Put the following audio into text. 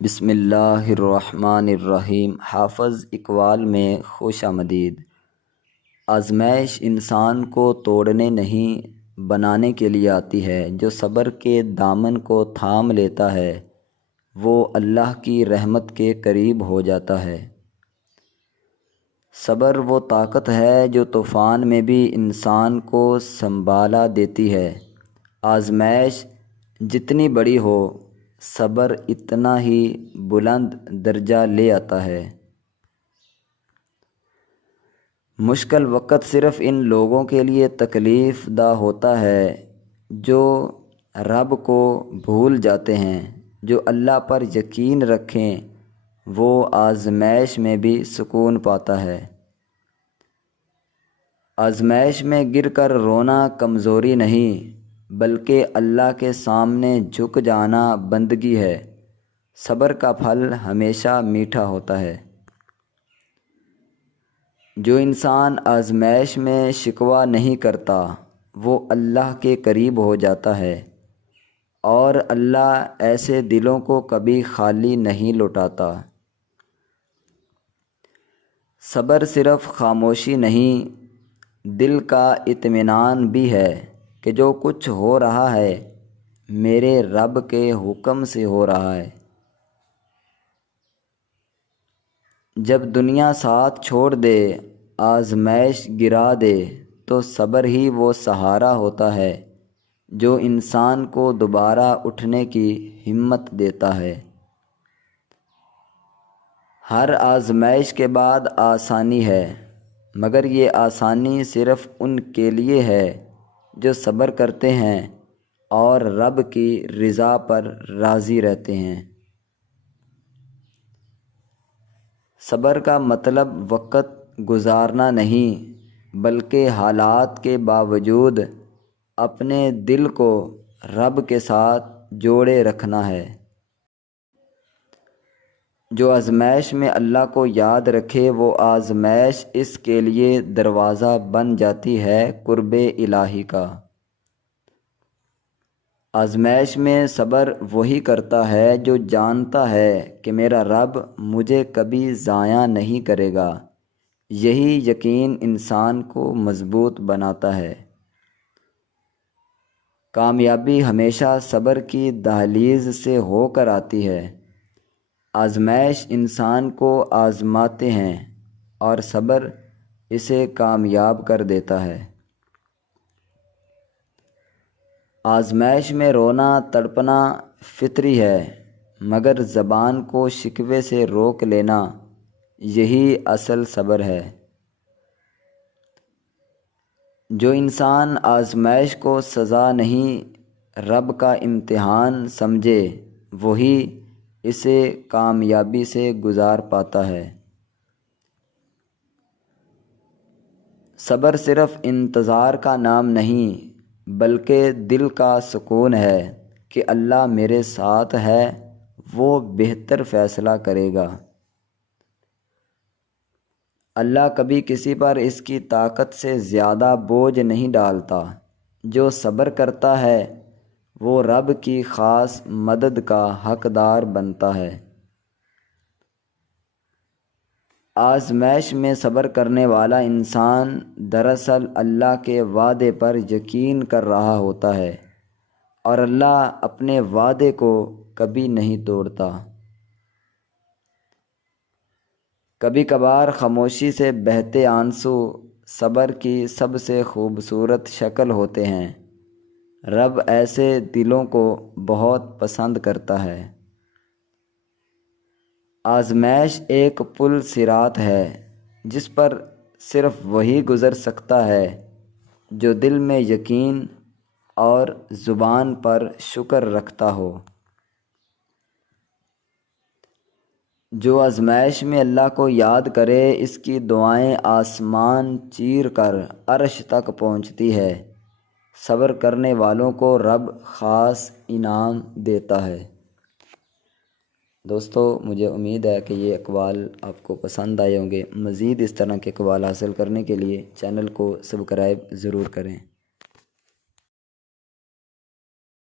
بسم اللہ الرحمن الرحیم۔ حافظ اقبال میں خوش آمدید۔ آزمائش انسان کو توڑنے نہیں بنانے کے لیے آتی ہے۔ جو صبر کے دامن کو تھام لیتا ہے وہ اللہ کی رحمت کے قریب ہو جاتا ہے۔ صبر وہ طاقت ہے جو طوفان میں بھی انسان کو سنبھالا دیتی ہے۔ آزمائش جتنی بڑی ہو صبر اتنا ہی بلند درجہ لے آتا ہے۔ مشکل وقت صرف ان لوگوں کے لیے تکلیف دہ ہوتا ہے جو رب کو بھول جاتے ہیں۔ جو اللہ پر یقین رکھیں وہ آزمائش میں بھی سکون پاتا ہے۔ آزمائش میں گر کر رونا کمزوری نہیں بلکہ اللہ کے سامنے جھک جانا بندگی ہے۔ صبر کا پھل ہمیشہ میٹھا ہوتا ہے۔ جو انسان آزمائش میں شکوہ نہیں کرتا وہ اللہ کے قریب ہو جاتا ہے، اور اللہ ایسے دلوں کو کبھی خالی نہیں لوٹاتا۔ صبر صرف خاموشی نہیں، دل کا اطمینان بھی ہے کہ جو کچھ ہو رہا ہے میرے رب کے حکم سے ہو رہا ہے۔ جب دنیا ساتھ چھوڑ دے، آزمائش گرا دے، تو صبر ہی وہ سہارا ہوتا ہے جو انسان کو دوبارہ اٹھنے کی ہمت دیتا ہے۔ ہر آزمائش کے بعد آسانی ہے، مگر یہ آسانی صرف ان کے لیے ہے جو صبر کرتے ہیں اور رب کی رضا پر راضی رہتے ہیں۔ صبر کا مطلب وقت گزارنا نہیں بلکہ حالات کے باوجود اپنے دل کو رب کے ساتھ جوڑے رکھنا ہے۔ جو آزمائش میں اللہ کو یاد رکھے وہ آزمائش اس کے لیے دروازہ بن جاتی ہے قرب الہی کا۔ آزمائش میں صبر وہی کرتا ہے جو جانتا ہے کہ میرا رب مجھے کبھی ضائع نہیں کرے گا۔ یہی یقین انسان کو مضبوط بناتا ہے۔ کامیابی ہمیشہ صبر کی دہلیز سے ہو کر آتی ہے۔ آزمائش انسان کو آزماتے ہیں اور صبر اسے کامیاب کر دیتا ہے۔ آزمائش میں رونا تڑپنا فطری ہے، مگر زبان کو شکوے سے روک لینا یہی اصل صبر ہے۔ جو انسان آزمائش کو سزا نہیں رب کا امتحان سمجھے وہی اسے کامیابی سے گزار پاتا ہے۔ صبر صرف انتظار کا نام نہیں بلکہ دل کا سکون ہے کہ اللہ میرے ساتھ ہے، وہ بہتر فیصلہ کرے گا۔ اللہ کبھی کسی پر اس کی طاقت سے زیادہ بوجھ نہیں ڈالتا۔ جو صبر کرتا ہے وہ رب کی خاص مدد کا حقدار بنتا ہے۔ آزمائش میں صبر کرنے والا انسان دراصل اللہ کے وعدے پر یقین کر رہا ہوتا ہے، اور اللہ اپنے وعدے کو کبھی نہیں توڑتا۔ کبھی کبھار خاموشی سے بہتے آنسو صبر کی سب سے خوبصورت شکل ہوتے ہیں۔ رب ایسے دلوں کو بہت پسند کرتا ہے۔ آزمائش ایک پل صراط ہے جس پر صرف وہی گزر سکتا ہے جو دل میں یقین اور زبان پر شکر رکھتا ہو۔ جو آزمائش میں اللہ کو یاد کرے اس کی دعائیں آسمان چیر کر عرش تک پہنچتی ہے۔ صبر کرنے والوں کو رب خاص انعام دیتا ہے۔ دوستو، مجھے امید ہے کہ یہ اقوال آپ کو پسند آئے ہوں گے۔ مزید اس طرح کے اقوال حاصل کرنے کے لیے چینل کو سبسکرائب ضرور کریں۔